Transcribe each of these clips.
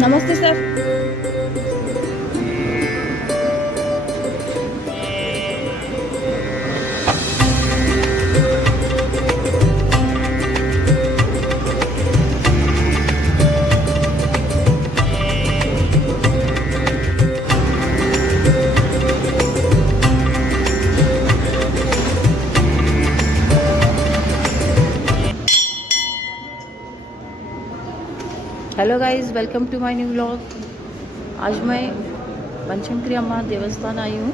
नमस्ते sir. Hello guys, welcome to my new vlog. आज मैं बनशंकरी अम्मा देवस्थान आई हूँ।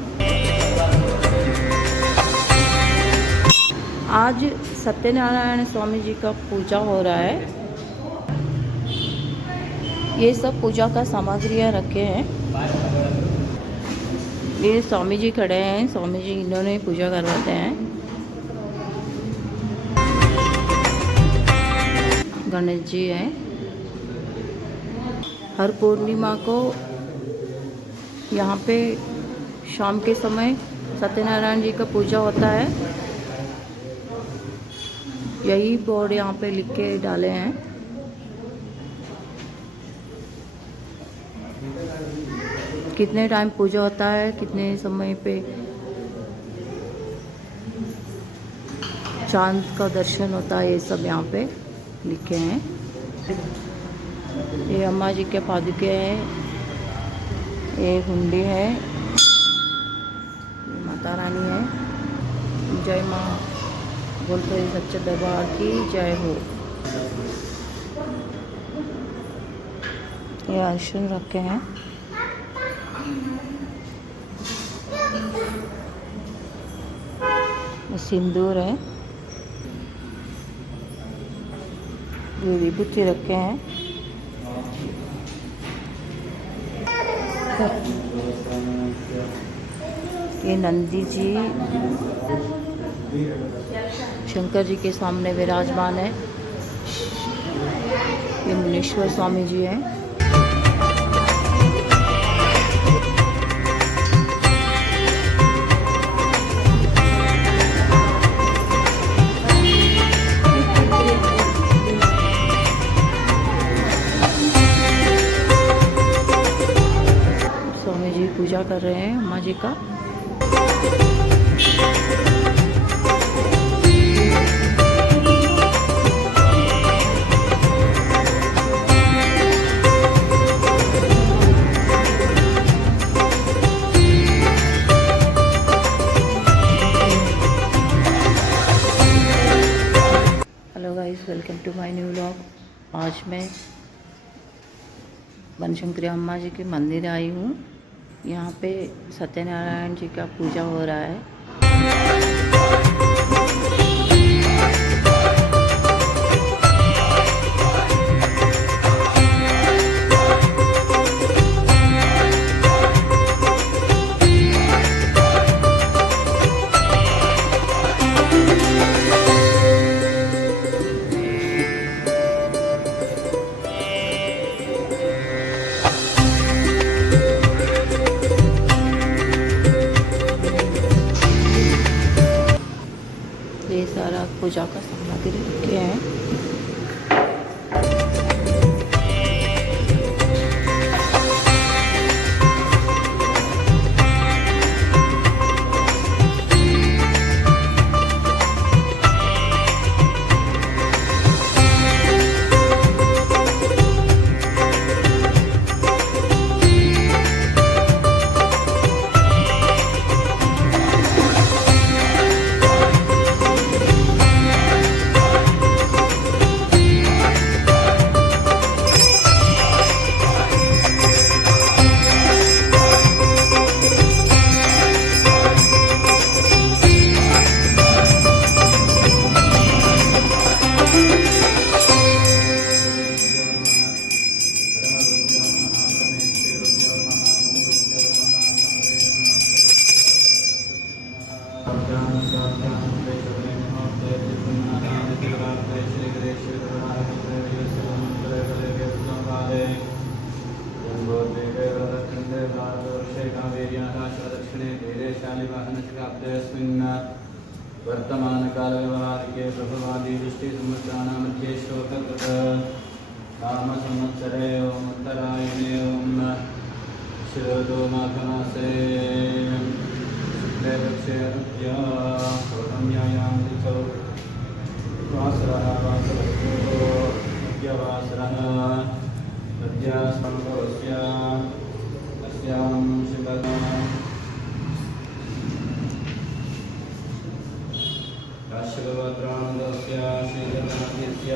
आज सत्यनारायण स्वामी जी का पूजा हो रहा है। ये सब पूजा का सामग्रियाँ रखे हैं। ये स्वामी जी खड़े हैं, स्वामी जी इन्होंने पूजा करवाते हैं। गणेश जी हैं। हर पूर्णिमा को यहाँ पे शाम के समय सत्यनारायण जी का पूजा होता है। यही बोर्ड यहाँ पे लिख के डाले हैं। कितने टाइम पूजा होता है, कितने समय पे चांद का दर्शन होता है, ये सब यहाँ पे लिखे हैं। ये अम्मा जी के पादुके हैं, ये हुंडी है, ये माता रानी है। जय माँ बोलते सच्चे दरबार की जय हो। ये अर्शन रखे हैं। ये सिंदूर है। ये विभूति रखे हैं। ये नंदी जी शंकर जी के सामने विराजमान है। ये मुनीश्वर स्वामी जी हैं। स्वामी जी पूजा कर रहे हैं अम्मा जी का। Hello guys, welcome to my new vlog. आज मैं बनशंकरी अम्मा जी के मंदिर आई हूँ। यहाँ पे सत्यनारायण जी का पूजा हो रहा है। ये सारा पूजा का सामग्री रखे हैं। वर्तमान काल व्यवहारिके प्रभवादी दृष्टि समुद्राणां मध्ये श्लोककृत कामसंवत्सरे ओम उत्तरायणे ओम शिरोदोमाघमासे शुक्लपक्षे अद्य पौर्णम्यायां तिथौ वासरः वासरस्तु अद्यवासरः अद्यास्मभवस्य अस्यां शिवः राशिभवत्राणस्य श्रीजगन्नाथस्य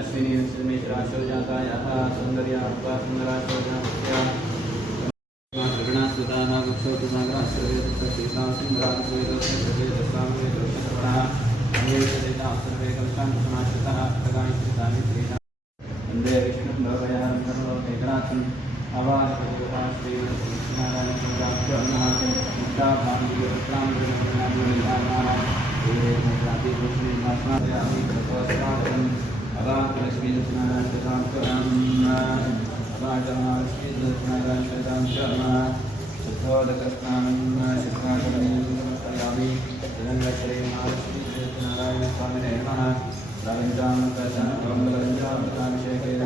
अश्विनी राशो जातायाः सौन्दर्यात्वा सुन्दराशो जातस्य गणास्तुताः वक्षोतु नागराश्रवेदस्येतां सिंहराजवेदस्य सर्वेदस्तां वेदोषश्रवणः अन्येषदेतां सर्वे कलशान् समाश्रितः खगायश्रितानि वन्दे विष्णुं भवयां सर्वलोकैकनाथम् अवासुदेवता श्रीनारायणचन्द्राभ्यः मुक्ताभाङ्गिरत्रामृतनामोनिधानाः देवेन्द्रादिभूषणेन्द्रास्मादयामि कृतवस्त्रादम् अवाकलक्ष्मीनारायणचन्द्राभ्यः अवाकलक्ष्मीनारायणचन्द्राभ्यः शुद्धोदकस्नानं शुक्लाकरणीयं समर्पयामि श्रीनारायणस्वामिने नमः रविन्द्रामृतमङ्गलञ्जामृताभिषेकेन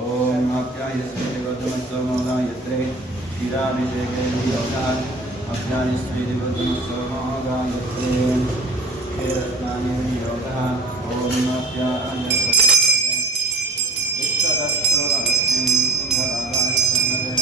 ओम अप्यायस्मे देवतमस्तमोगायत्रे क्षीराभिषेकेन योगः अप्यायस्मे देवतमस्तमोगायत्रे क्षीरस्नानेन योगः ओम अप्यायस्मे विश्वदस्त्रोरलक्ष्मीं सिंहरागाय सन्नते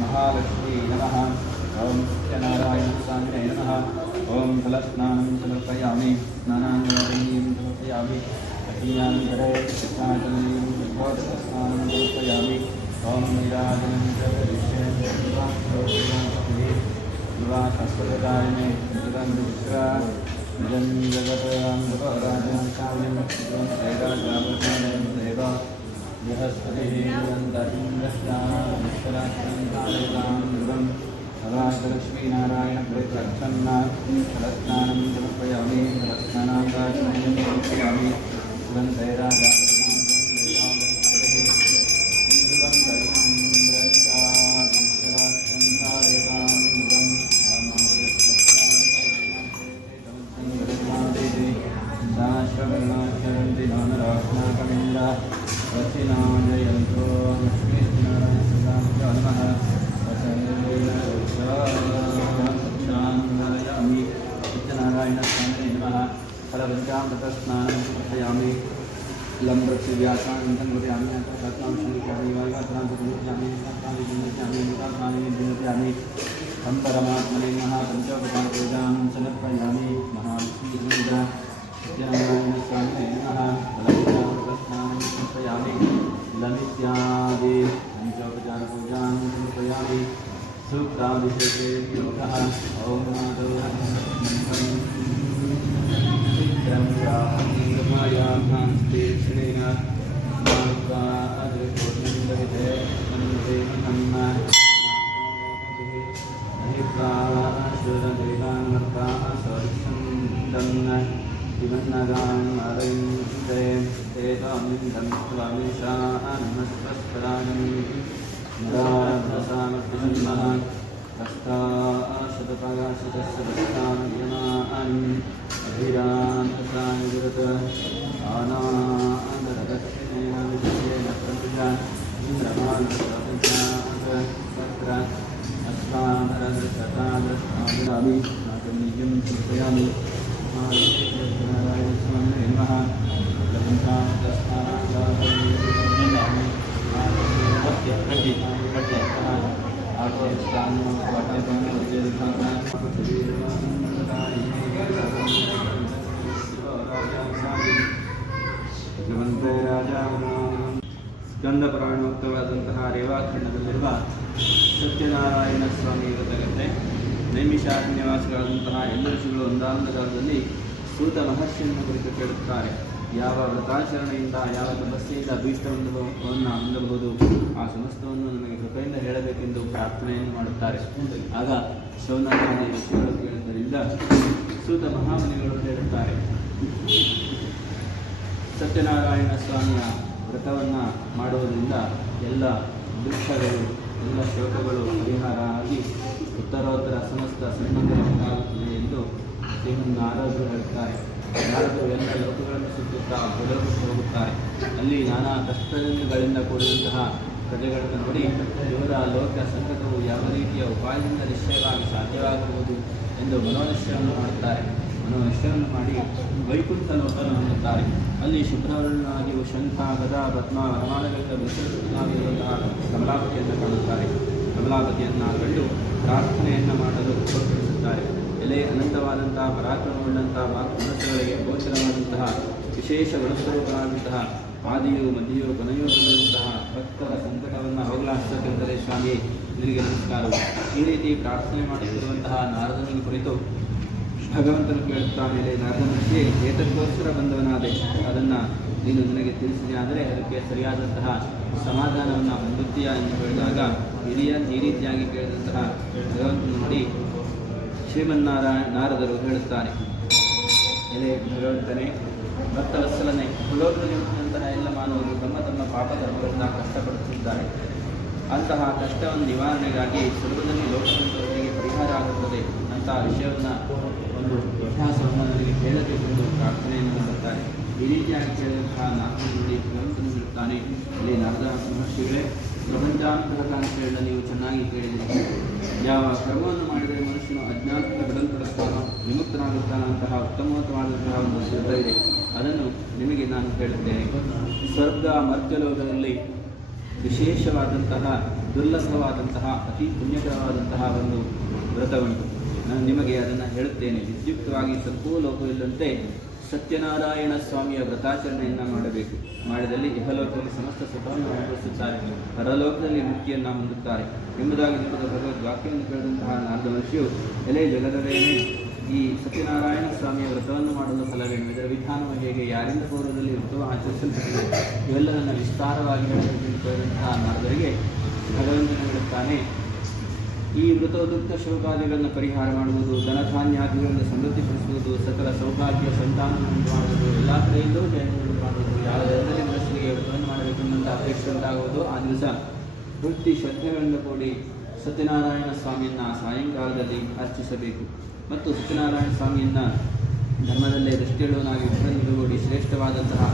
महालक्ष्मी नमः ओम सत्यनारायण स्वामिने नमः ओम फलस्नानं समर्पयामि स्नानानन्तरं समर्पयामि अग्न्यान्तरे स्नातनीं स्नानं समर्पयामि ओम नीराजनं च विवासस्वदायिने जगन्मिश्रा निजं जगतां राजं काव्यं श्रीराजावतारं देव बृहस्पतिः लक्ष्मीनारायण प्रत्यक्षन्न फलस्नानं समर्पयामि फलस्नानान्तरं समर्पयामि सुगन्धैराजावतारं ततस्नानं समर्पयामि लम्बृक्षव्यासानं संगृह्यामि तत्नांशनिकामि वायुगात्रान्तर्मुख्यामि तत्नाविजिनत्यामि मुखात्राणि तं परमात्मने महापञ्चोपचारपूजां समर्पयामि महाविष्णुरुद्र सत्यनारायणस्वामिने नमः तत्स्नानं समर्पयामि ललित्यादि पञ्चोपचारपूजां समर्पयामि सूक्ताभिषेके योगः ॐ ब्रह्मयास्तेन ಸ್ಕಂದ ಪುರಾಣೋಕ್ತವಾದಂತಹ ರೇವಾಖಂಡದಲ್ಲಿರುವ ಸತ್ಯನಾರಾಯಣ ಸ್ವಾಮಿ ವ್ರತಗತೆ ನೈಮಿಷಾರಣ್ಯವಾಸಿಗಳಾದಂತಹ ಎಲ್ಲ ಋಷಿಗಳು ಒಂದಾನೊಂದು ಕಾಲದಲ್ಲಿ ಸೂತ ಮಹರ್ಷಿಯನ್ನು ಕುರಿತು ಕೇಳುತ್ತಾರೆ. ಯಾವ ವ್ರತಾಚರಣೆಯಿಂದ ಯಾವ ತಪಸ್ಸೆಯಿಂದ ಭೀಷ್ಟವನ್ನು ಹೊಂದಬಹುದು ಆ ಸಮಸ್ತವನ್ನು ನನಗೆ ಕೃಪೆಯಿಂದ ಹೇಳಬೇಕೆಂದು ಪ್ರಾರ್ಥನೆಯನ್ನು ಮಾಡುತ್ತಾರೆ. ಆಗ ಶೌನಕಾದಿ ಋಷಿಗಳು ಕೇಳಿದ್ದರಿಂದ ಸೂತ ಮಹಾಮುನಿಗಳು ಹೇಳುತ್ತಾರೆ, ಸತ್ಯನಾರಾಯಣ ಸ್ವಾಮಿಯ ವ್ರತವನ್ನು ಮಾಡುವುದರಿಂದ ಎಲ್ಲ ದುಃಖಗಳು ಎಲ್ಲ ಶೋಕಗಳು ಪರಿಹಾರ ಆಗಿ ಉತ್ತರೋತ್ತರ ಸಮಸ್ತ ಸನ್ಮಂಗಲ ಉಂಟಾಗುತ್ತದೆ ಎಂದು ಶ್ರೀಮನ್ನಾರದರು ಹೇಳುತ್ತಾರೆ. ನಾರದರು ಎಲ್ಲ ಲೋಕಗಳನ್ನು ಸುತ್ತುತ್ತಾ ಭೂಲೋಕಕ್ಕೆ ಹೋಗುತ್ತಾರೆ. ಅಲ್ಲಿ ನಾನಾ ಕಷ್ಟಗಳಿಂದ ಕೂಡಿದಂತಹ ಪ್ರಜೆಗಳನ್ನು ನೋಡಿ ಇವರ ಲೋಕ ಸಂಕಟವು ಯಾವ ರೀತಿಯ ಉಪಾಯದಿಂದ ನಿಶ್ಚಯವಾಗಿ ಸಾಧ್ಯವಾಗಬಹುದು ಎಂದು ಮನೋನಿಶ್ಚಯವನ್ನು ಮಾಡುತ್ತಾರೆ. ಮನೋನಿಶ್ಚಯವನ್ನು ಮಾಡಿ ವೈಕುಂಠ ಲೋಕವನ್ನು ಹೊಂದುತ್ತಾರೆ. ಅಲ್ಲಿ ಶುಭ್ರವರ್ಣನಾಗಿಯೂ ಶಂಖ ಗದಾ ಪದ್ಮ ವನಮಾಲಗಳಿಂದ ವಿಶೇಷವಾಗಿರುವಂತಹ ಕಮಲಾಪತಿಯನ್ನು ಕಾಣುತ್ತಾರೆ. ಕಮಲಾಪತಿಯನ್ನು ಕಂಡು ಪ್ರಾರ್ಥನೆಯನ್ನು ಮಾಡಲು ಪ್ರೋತ್ಸಾಹಿಸುತ್ತಾರೆ. ಎಲೆ ಅನಂತವಾದಂತಹ ಪರಾಕ್ರಮವುಳ್ಳಂತಹ ಮನಸ್ಸುಗಳಿಗೆ ಗೋಚರವಾದಂತಹ ವಿಶೇಷ ಗುಣಸ್ವರೂಪವಾದಂತಹ ಆದಿಯು ಮಧ್ಯೆಯೂ ಕೊನೆಯೂ ಬಂದಂತಹ ಭಕ್ತರ ಸಂಕಟವನ್ನು ಹೋಗಲಾಡಿಸಬೇಕೆಂದರೆ ಸ್ವಾಮಿ ನಿನಗೆ ನಮಸ್ಕಾರವು. ಈ ರೀತಿ ಪ್ರಾರ್ಥನೆ ಮಾಡುತ್ತಿರುವಂತಹ ನಾರದನಿಗೆ ಕುರಿತು ಭಗವಂತನು ಕೇಳುತ್ತಾನೆ, ನಾರದ ಮಹರ್ಷಿ, ಏತಕ್ಕೋಸ್ಕರ ಬಂದವನಾದೆ, ಅದನ್ನು ನೀನು ನನಗೆ ತಿಳಿಸಿದೆ ಆದರೆ ಅದಕ್ಕೆ ಸರಿಯಾದಂತಹ ಸಮಾಧಾನವನ್ನು ಹೊಂದುತ್ತೀಯಾ ಎಂದು ಹೇಳಿದಾಗ ಈ ರೀತಿಯಾಗಿ ಕೇಳಿದಂತಹ ಭಗವಂತನು ನೋಡಿ ನಾರದರು ಹೇಳುತ್ತಾರೆ, ಎಲೆ ಭಗವಂತನೇ, ಭಕ್ತವತ್ಸಲನೆ, ಲೋಕದಲ್ಲಿ ಹುಟ್ಟಿದಂತಹ ಎಲ್ಲ ಮಾನವರು ತಮ್ಮ ತಮ್ಮ ಪಾಪ ಧರ್ಮಗಳಿಂದ ಕಷ್ಟಪಡುತ್ತಿದ್ದಾರೆ. ಅಂತಹ ಕಷ್ಟವನ್ನು ನಿವಾರಣೆಗಾಗಿ ಸುಲಭದಲ್ಲಿ ಲೋಕಸಂತರಿಗೆ ಪರಿಹಾರ ಆಗುತ್ತದೆ ಅಂತಹ ವಿಷಯವನ್ನು ಒಂದು ಅಭ್ಯಾಸವನ್ನು ನನಗೆ ಹೇಳಬೇಕೆಂದು ಪ್ರಾರ್ಥನೆಯನ್ನು ಮಾಡುತ್ತಾರೆ. ಈ ರೀತಿಯಾಗಿ ಕೇಳಿದಂತಹ ನಾರದನಲ್ಲಿ ಭಗವಂತನು ಹೇಳುತ್ತಾನೆ, ಇಲ್ಲಿ ನಾರದ ಮಹರ್ಷಿಗಳೇ, ಪ್ರಪಂಚಾಂತರಕಾಂಕ್ಷೆಯನ್ನು ನೀವು ಚೆನ್ನಾಗಿ ಕೇಳಿದ್ದೀರಿ. ಯಾವ ಕರ್ಮವನ್ನು ಮಾಡಿದರೆ ಮನುಷ್ಯನು ಅಜ್ಞಾನದಿಂದ ಬಿಡಲ್ಪಡುತ್ತಾನೋ ವಿಮುಕ್ತನಾಗುತ್ತಾನಂತಹ ಉತ್ತಮವಾದಂತಹ ಒಂದು ಸಿದ್ಧವಿದೆ. ಅದನ್ನು ನಿಮಗೆ ನಾನು ಹೇಳುತ್ತೇನೆ. ಸ್ವರ್ಗ ಮರ್ತ್ಯಲೋಕದಲ್ಲಿ ವಿಶೇಷವಾದಂತಹ ದುರ್ಲಭವಾದಂತಹ ಅತಿ ಪುಣ್ಯಕರವಾದಂತಹ ಒಂದು ವ್ರತವುಂಟು. ನಾನು ನಿಮಗೆ ಅದನ್ನು ಹೇಳುತ್ತೇನೆ. ವಿದ್ಯುಕ್ತವಾಗಿ ಸಪ್ಪೂ ಲೋಕವಿಲ್ಲಂತೆ ಸತ್ಯನಾರಾಯಣ ಸ್ವಾಮಿಯ ವ್ರತಾಚರಣೆಯನ್ನು ಮಾಡಬೇಕು. ಮಾಡಿದಲ್ಲಿ ಇಹಲೋಕದಲ್ಲಿ ಸಮಸ್ತ ಸುಖವನ್ನು ಅನುಭವಿಸುತ್ತಾರೆ, ಪರಲೋಕದಲ್ಲಿ ಮುಕ್ತಿಯನ್ನು ಹೊಂದುತ್ತಾರೆ ಎಂಬುದಾಗಿ ನಿಮಗೆ ಭಗವದ್ವಾಕ್ಯವನ್ನು ಕೇಳಿದಂತಹ ನಾರದ ಮಹರ್ಷಿಯು, ಎಲೆ ಜಗದವೇನೇ, ಈ ಸತ್ಯನಾರಾಯಣ ಸ್ವಾಮಿಯ ವ್ರತವನ್ನು ಮಾಡಲು ಫಲವೇನು, ಇದರ ವಿಧಾನವು ಹೇಗೆ, ಯಾರಿಂದ ಪೂರ್ವದಲ್ಲಿ ವ್ರತವು ಆಚರಿಸಲ್ಪಟ್ಟಿದೆ, ಇವೆಲ್ಲವನ್ನು ವಿಸ್ತಾರವಾಗಿ ಹೇಳಬೇಕೆಂದು ಕೇಳಿದಂತಹ ನಾರದರಿಗೆ ಭಗವಂತನು ಹೇಳುತ್ತಾನೆ, ಈ ವ್ರತವು ದುಃಖ ಶೋಕಾದಿಗಳನ್ನು ಪರಿಹಾರ ಮಾಡುವುದು, ಧನಧಾನ್ಯಾದಿಗಳನ್ನು ಸಮೃದ್ಧಿಪಡಿಸುವುದು, ಸಕಲ ಸೌಭಾಗ್ಯ ಸಂತಾನವನ್ನು ಮಾಡುವುದು, ಎಲ್ಲ ಕಡೆಯಿಂದಲೂ ಜಯವನ್ನು ಮಾಡುವುದು. ಯಾವ ಜನರಲ್ಲಿ ಮನಸ್ಸಿಗೆ ವ್ರತವನ್ನು ಮಾಡಬೇಕೆಂಬಂಥ ಅಪೇಕ್ಷೆ ಉಂಟಾಗುವುದು ಆ ದಿವಸ ಭಕ್ತಿ ಶ್ರದ್ಧೆಗಳಿಂದ ಕೂಡಿ ಸತ್ಯನಾರಾಯಣ ಸ್ವಾಮಿಯನ್ನು ಸಾಯಂಕಾಲದಲ್ಲಿ ಅರ್ಚಿಸಬೇಕು. ಮತ್ತು ಸತ್ಯನಾರಾಯಣ ಸ್ವಾಮಿಯನ್ನು ಧರ್ಮದಲ್ಲೇ ದೃಷ್ಟಿಯುಳ್ಳವನಾಗಿ ವಿಠಲನಿಗೂಡಿ ಶ್ರೇಷ್ಠವಾದಂತಹ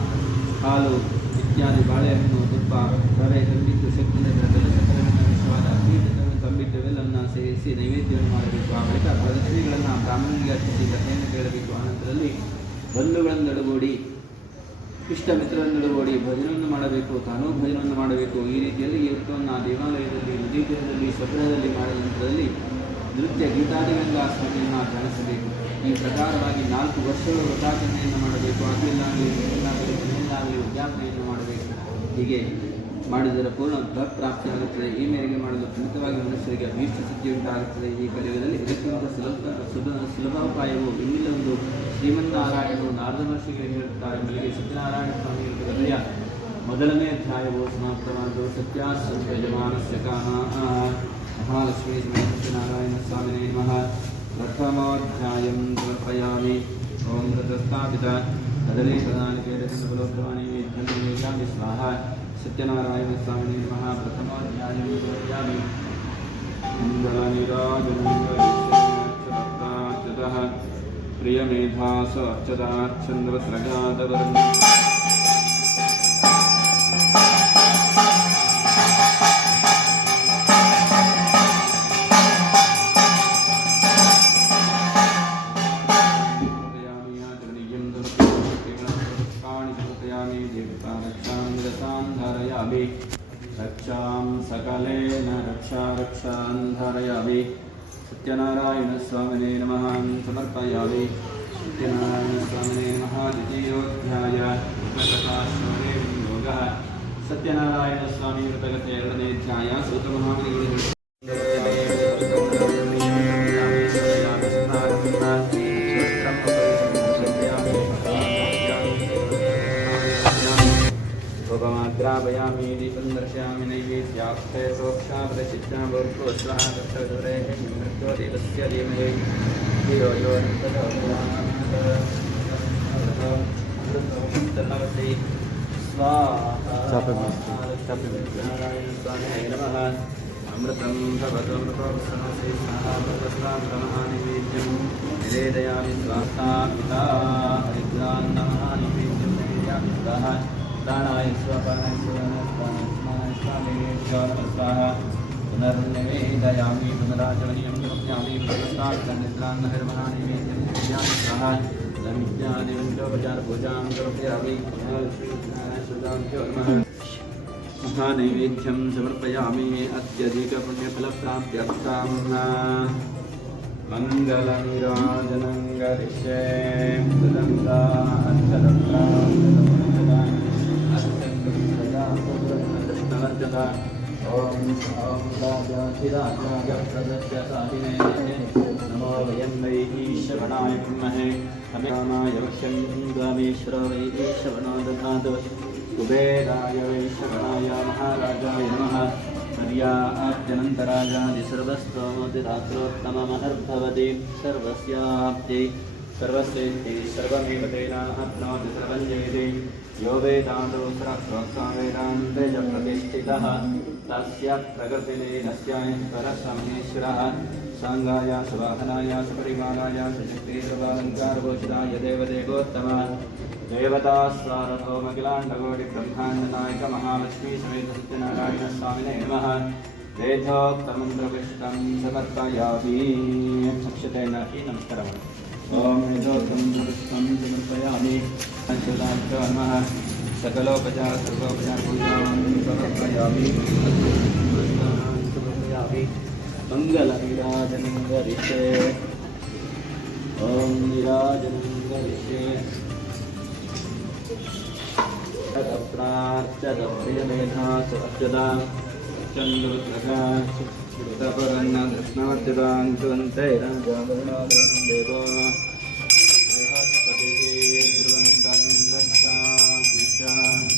ಹಾಲು ಇತ್ಯಾದಿ ಬಾಳೆಹಣ್ಣು, ತುಪ್ಪ, ರವೆ, ತಂಬಿಟ್ಟು, ಶಕ್ತಿಯಿಂದ ಸಕಲವನ್ನು ವಿಷವಾದ ತಂಬಿಟ್ಟುವೆಲ್ಲವನ್ನು ಸೇರಿಸಿ ನೈವೇದ್ಯವನ್ನು ಮಾಡಬೇಕು. ಆ ಬಳಿಕ ಪ್ರದಕ್ಷಿಣೆಗಳನ್ನು ಬ್ರಾಹ್ಮಣನಿಗೆ ಅರ್ಪಿಸಿ ಕಥೆಯನ್ನು ಕೇಳಬೇಕು. ಅನಂತರದಲ್ಲಿ ಬಂಧುಗಳನ್ನೊಡಗೂಡಿ ಇಷ್ಟ ಮಿತ್ರರನ್ನೊಡಗೂಡಿ ಭಜನೆಯನ್ನು ಮಾಡಬೇಕು, ತಾನೂ ಭಜನೆಯನ್ನು ಮಾಡಬೇಕು. ಈ ರೀತಿಯಲ್ಲಿ ಇವತ್ತನ್ನು ಆ ದೇವಾಲಯದಲ್ಲಿ ನದಿ ತೀರದಲ್ಲಿ ಸ್ವಗ್ರಹದಲ್ಲಿ ಮಾಡಿದ ನಂತರದಲ್ಲಿ ನೃತ್ಯ ಗೀತಾದಿಗಳಿಂದ ಸ್ಮರಣೆಯನ್ನು ಧ್ಯಾನಿಸಬೇಕು. ಈ ಪ್ರಕಾರವಾಗಿ 4 ವರ್ಷಗಳು ವ್ರತಾಚರಣೆಯನ್ನು ಮಾಡಬೇಕು. ಆಗಲಿಲ್ಲಾಗಲಿ ಮೇಲಾಗಲಿ ಮನೆಯಲ್ಲಾಗಲಿ ಉದ್ಯಾಪನೆಯನ್ನು ಮಾಡಬೇಕು. ಹೀಗೆ ಮಾಡಿದರೆ ಪೂರ್ಣ ಫಲಪ್ರಾಪ್ತಿಯಾಗುತ್ತದೆ. ಈ ಮೇರೆಗೆ ಮಾಡಲು ಖಂಡಿತವಾಗಿ ಮನುಷ್ಯರಿಗೆ ಅಭೀಷ್ಟ ಸಿದ್ಧಿ ಉಂಟಾಗುತ್ತದೆ. ಈ ಕಲಿಯುಗದಲ್ಲಿ ಇದಕ್ಕಿಂತ ಸುಲಭೋಪಾಯವು ಇನ್ನಿಲ್ಲೊಂದು ಶ್ರೀಮನ್ನಾರಾಯಣನು ನಾರದ ಮಹರ್ಷಿಗೆ ಹೇಳುತ್ತಾರೆ. ಬೆಳಗ್ಗೆ ಸತ್ಯನಾರಾಯಣ ಸ್ವಾಮಿಗಳ ಕಥೆಯ ಮೊದಲನೇ ಅಧ್ಯಾಯವು ಸಮಾಪ್ತವಾದವು. ಸತ್ಯಾಸಂತಯಮಾನಸ್ಯ ಕಾಮಃ ಮಹಾಲಕ್ಷ್ಮೀ ಸತ್ಯನಾರಾಯಣ ಸ್ವಾಮಿನೇ ನಮಃ. ಪ್ರಥಮೋಧ್ಯಾಯಂ ಸಮರ್ಪಯಾಮಿ. ಓಂ ರಥಸ್ಥಾಪಿತ ಕದಲೇ ಪ್ರಧಾನಕೇತಕಬಲೋದ್ರವಾಣಿ ವೇದ್ಯಾಮಿ ಸ್ವಾಹ. ಸತ್ಯನಾರಾಯಣ ಸ್ವಾಮಿನೇ ನಮಃ. ಪ್ರಥಮೋಧ್ಯಾಯಂ ಸಮರ್ಪಯಾಮಿ. ಮಂಗಲನಿರಾಜನಂಗರಿಷ್ಯತಃ ಪ್ರಿಯಮೇಧಾಸ ಅರ್ಚದಾರ್ಚಂದ್ರಸ್ರಗಾದವರ್ಣ रक्षां सकलेन रक्षां धारयामि. सत्यनारायण स्वामिने नमः समर्पयामि. सत्यनारायण स्वामिने नमः. द्वितीयोऽध्याय व्रतकथाश्रवणे योगः. सत्यनारायण स्वामी व्रतकथे 2ನೇ ಅಧ್ಯಾಯ. ಸೂತ ಮಹಾಮುನಿಗಳು उपमाद्रापयामि. दीपं दर्शयामि. नैवेद्याख्ये प्रोक्षा प्रचित्रा भूर्भुवः स्वः दक्षदुरेः मृत्यो देवस्य धीमहि धियो यो न प्रचोदयात्. स्वाहा. नारायण स्वामिने नमः. अमृतं भवतो मृतोऽवसनसे स्वाहा. भगवस्वामहानिवेद्यं निवेदयामि. स्वाहा पिता हरिद्रान्नमहानिवेद्यं निवेदयामि. स्वाहा. दानाय स्वपानाय स्वाहा. पुनर्निवेदयामि. पुनराचमनीयं समर्पयामि. प्रदत्तान्निद्रान्नहर्महानिवेद्यं निवेदयामि. स्वाहा. नैवेद्यादिविन्दोपचारपूजां समर्पयामि. महानैवेद्यं समर्पयामि. अत्यधिकपुण्यफलप्राप्त्यर्थं मङ्गलनीराजनं करिष्ये. ओम राजाधिराजाय प्रदस्य साहिने नमो वयं वै ईश्वराय ब्रह्मणे अमिरामाय वक्ष्यं गामेश्वर वै ईश्वरो दधात. कुबेराय वैश्वराय महाराजाय नमः. पर्याप्त्यनन्तराजादिसर्वस्तोमोदिरात्रोत्तममहर्भवति. सर्वस्याप्ति सर्वस्येति सर्वमेव तेनाप्नोति सर्वं जयति. यो वेदान्तो सहस्रोक्ता वेदान्ते च प्रतिष्ठितः तस्य प्रकृतिलीनस्याश्वरसमहेश्वरः. सांगाय सुवाहनाय सुपरिवाराय सुशक्ति सर्वालङ्कारभूषिताय देवदेवोत्तमः. देवता सार्वभौमखिलाण्डकोटिब्रह्माण्डनायक महालक्ष्मी समेत सत्यनारायण स्वामिने नमः. वेदोक्तमन्त्रपुष्पं समर्पयामि. अक्षतेन नमस्कारः. ओम वेदोक्तमन्त्रपुष्पं समर्पयामि. नमः. सकलोपचार सर्वोपचार पूजां समर्पयामि. मंगलनीराजनं करिष्ये. ओम नीराजनं करिष्ये. तदप्रार्चदप्रियमेधासु अच्युतां चन्द्रप्रकाश कृतपरन्न कृष्णार्चितां कुवन्ते राजावरुणादरं देवो बृहस्पतिः ध्रुवन्तं गच्छामि.